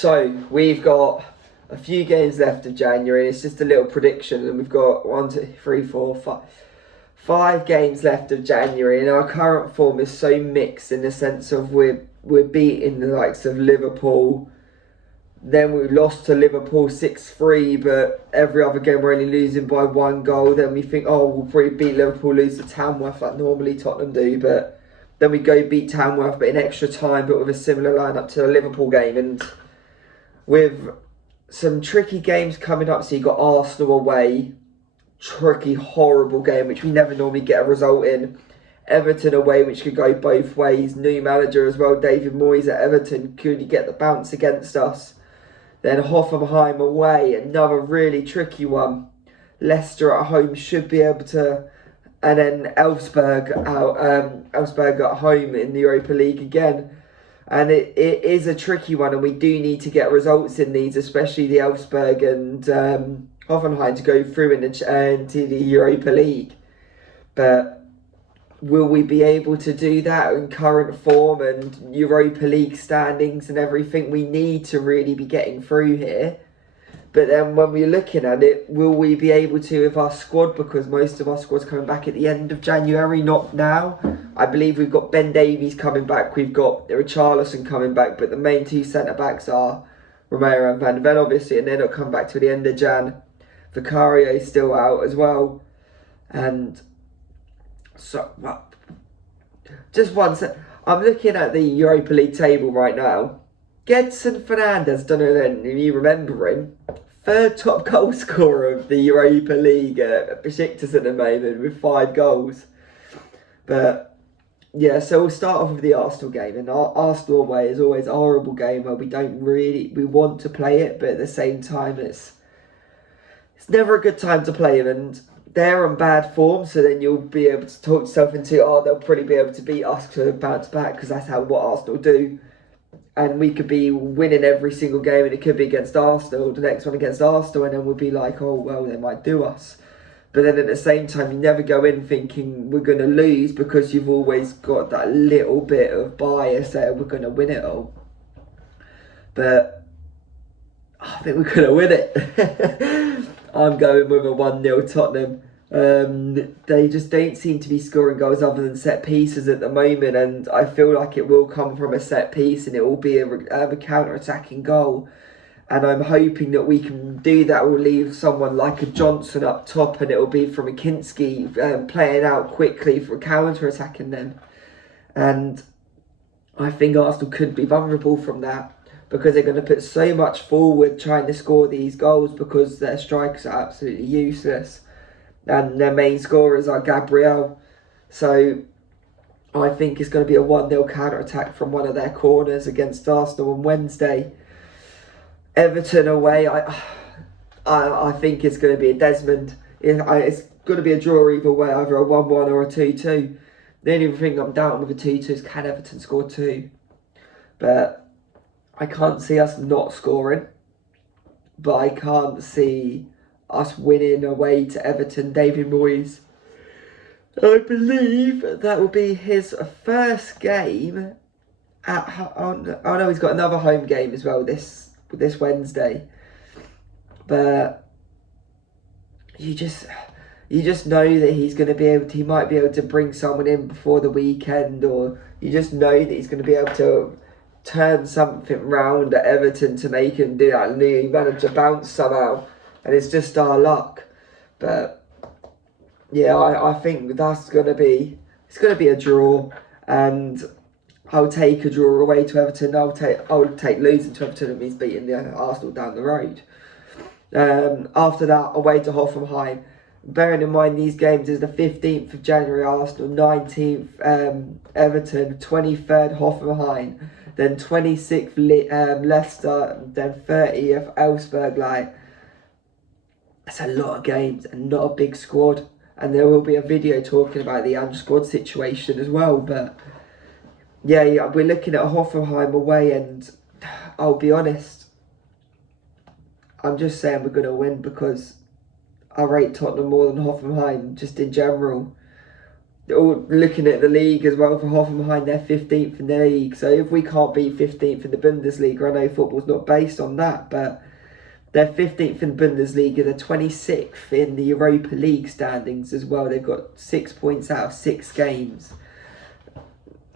So we've got a few games left of January. It's just a little prediction, and we've got 5 games left of January. And our current form is so mixed in the sense of we're beating the likes of Liverpool. Then we lost to Liverpool 6-3, but every other game we're only losing by 1 goal. Then we think, oh, we'll probably beat Liverpool, lose to Tamworth like normally Tottenham do, but then we go beat Tamworth, but in extra time, but with a similar lineup to the Liverpool game. And with some tricky games coming up, so you got Arsenal away, tricky, horrible game, which we never normally get a result in. Everton away, which could go both ways. New manager as well, David Moyes at Everton. Could he get the bounce against us? Then Hoffenheim away, another really tricky one. Leicester at home should be able to, and then Elfsberg at home in the Europa League again. And it is a tricky one, and we do need to get results in these, especially the Elfsberg and Hoffenheim to go through into the Europa League. But will we be able to do that in current form and Europa League standings and everything? We need to really be getting through here. But then when we're looking at it, will we be able to with our squad? Because most of our squad's coming back at the end of January, not now. I believe we've got Ben Davies coming back. We've got Richarlison coming back. But the main 2 centre-backs are Romero and Van de Ven, obviously. And they're not coming back to the end of Jan. Vicario's still out as well. And so, well, just one sec. I'm looking at the Europa League table right now. Gedson Fernandes, don't know if you remember him, 3rd top goal scorer of the Europa League at Besiktas at the moment with 5 goals. But yeah, so we'll start off with the Arsenal game, and our Arsenal away is always a horrible game where we want to play it, but at the same time it's never a good time to play them, and they're on bad form, so then you'll be able to talk yourself into, oh, they'll probably be able to beat us to bounce back, because that's what Arsenal do. And we could be winning every single game, and it could be against Arsenal, the next one against Arsenal, and then we'll be like, oh, well, they might do us. But then at the same time, you never go in thinking we're going to lose, because you've always got that little bit of bias that we're going to win it all. But I think we're going to win it. I'm going with a 1-0 Tottenham. They just don't seem to be scoring goals other than set pieces at the moment, and I feel like it will come from a set piece, and it will be a counter-attacking goal. And I'm hoping that we can do that. We'll leave someone like a Johnson up top, and it will be from a Kinski playing out quickly for counter-attacking them. And I think Arsenal could be vulnerable from that, because they're going to put so much forward trying to score these goals, because their strikers are absolutely useless. And their main scorers are Gabriel. So I think it's going to be a 1-0 counter-attack from one of their corners against Arsenal on Wednesday. Everton away, I think it's going to be a Desmond. It's going to be a draw either way, either a 1-1 or a 2-2. The only thing I'm doubting with a 2-2 is, can Everton score 2? But I can't see us not scoring. But I can't see us winning away to Everton. David Moyes, I believe that will be his first game at oh no, he's got another home game as well this Wednesday. But you just know that he's going to be able to, he might be able to bring someone in before the weekend, or you just know that he's going to be able to turn something round at Everton to make him do that new manager bounce somehow. And it's just our luck. But yeah, I think that's going to be a draw, and I'll take a draw away to Everton. I'll take losing to Everton. It means beating the Arsenal down the road. After that, away to Hoffenheim. Bearing in mind these games is the 15th of January Arsenal, 19th Everton, 23rd Hoffenheim, then 26th Leicester, then 30th Elfsberg. Like, that's a lot of games and not a big squad. And there will be a video talking about the squad situation as well. But yeah, we're looking at Hoffenheim away, and I'll be honest, I'm just saying we're going to win, because I rate Tottenham more than Hoffenheim just in general. all looking at the league as well, for Hoffenheim, they're 15th in the league. So if we can't be 15th in the Bundesliga, I know football's not based on that, but they're 15th in the Bundesliga, they're 26th in the Europa League standings as well. They've got 6 points out of 6 games.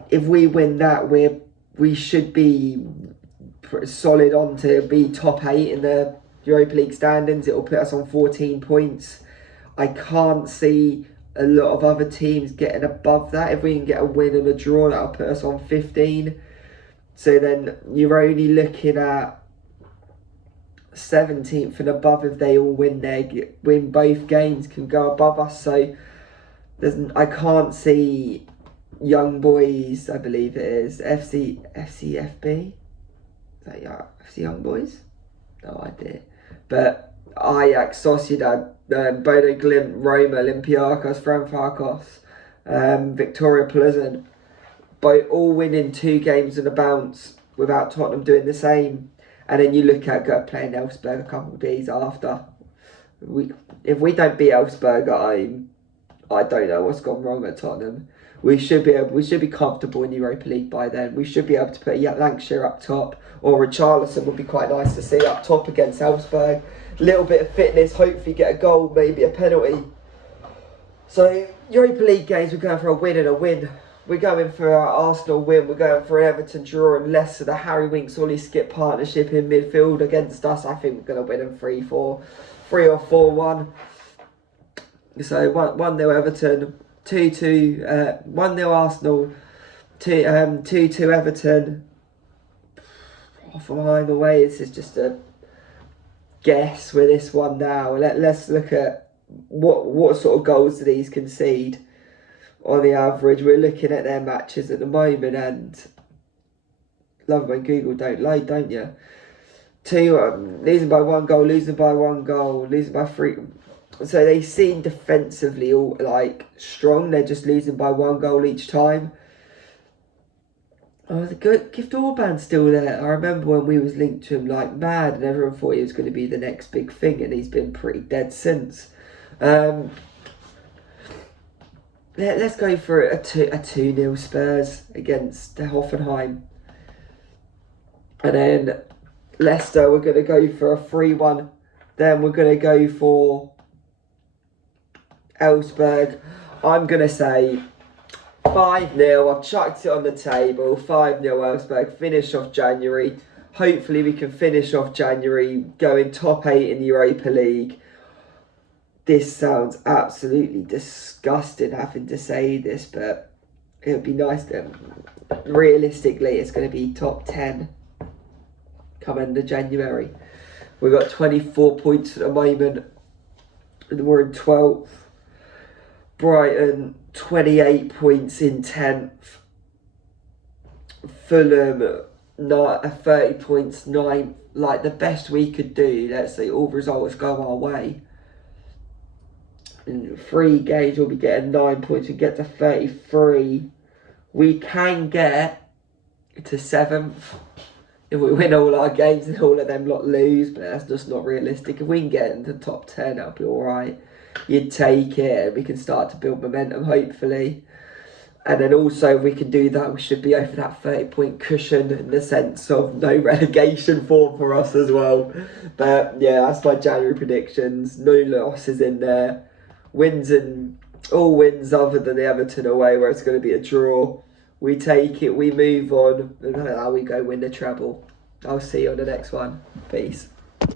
If we win that, we should be solid on to be top 8 in the Europa League standings. It'll put us on 14 points. I can't see a lot of other teams getting above that. If we can get a win and a draw, that'll put us on 15. So then you're only looking at 17th and above if they all win both games, can go above us. So I can't see Young Boys, I believe it is, FCFB. Is that FC Young Boys? No idea. But Ajax, Sociedad, Bodo Glimt, Roma, Olympiacos, Frankfurt, Victoria Pleasant, by all winning 2 games and a bounce without Tottenham doing the same. And then you look at playing Elfsberg a couple of days after. If we don't beat Elfsberg, I don't know what's gone wrong at Tottenham. We should be comfortable in the Europa League by then. We should be able to put Lancashire up top, or Richarlison would be quite nice to see up top against Elfsberg. Little bit of fitness, hopefully get a goal, maybe a penalty. So Europa League games, we're going for a win and a win. We're going for our Arsenal win. We're going for an Everton draw, and Leicester, the Harry Winks, Ollie Skip partnership in midfield against us. I think we're going to win them 3 or 4-1. So 1-0 Everton, 2-2, 1-0 Arsenal, 2-2 Everton. Hoffenheim away. This is just a guess with this one now. Let's look at what sort of goals do these concede. On the average, we're looking at their matches at the moment, and love when Google don't load, don't you? Losing by 1 goal, losing by 1 goal, losing by 3. So they seem defensively all strong. They're just losing by 1 goal each time. Oh, the good Gift Orban's still there. I remember when we was linked to him like mad, and everyone thought he was going to be the next big thing, and he's been pretty dead since. Let's go for a 2-0 Spurs against Hoffenheim. And then Leicester, we're going to go for a 3-1. Then we're going to go for Elfsberg. I'm going to say 5-0. I've chucked it on the table. 5-0 Elfsberg. Finish off January. Hopefully we can finish off January going top 8 in the Europa League. This sounds absolutely disgusting having to say this, but it would be nice to... Realistically, it's going to be top 10 come end of January. We've got 24 points at the moment, and we're in 12th. Brighton, 28 points in 10th. Fulham, 30 points, 9th. Like, the best we could do, let's say all results go our way. In 3 games, we'll be getting 9 points and get to 33. We can get to 7th if we win all our games and all of them lot lose, but that's just not realistic. If we can get into the top 10, that'll be alright. You'd take it, and we can start to build momentum, hopefully. And then also, if we can do that, we should be over that 30-point cushion in the sense of no relegation form for us as well. But yeah, that's my January predictions. No losses in there. Wins and all wins other than the Everton away, where it's going to be a draw. We take it, we move on, and how we go win the treble. I'll see you on the next one. Peace.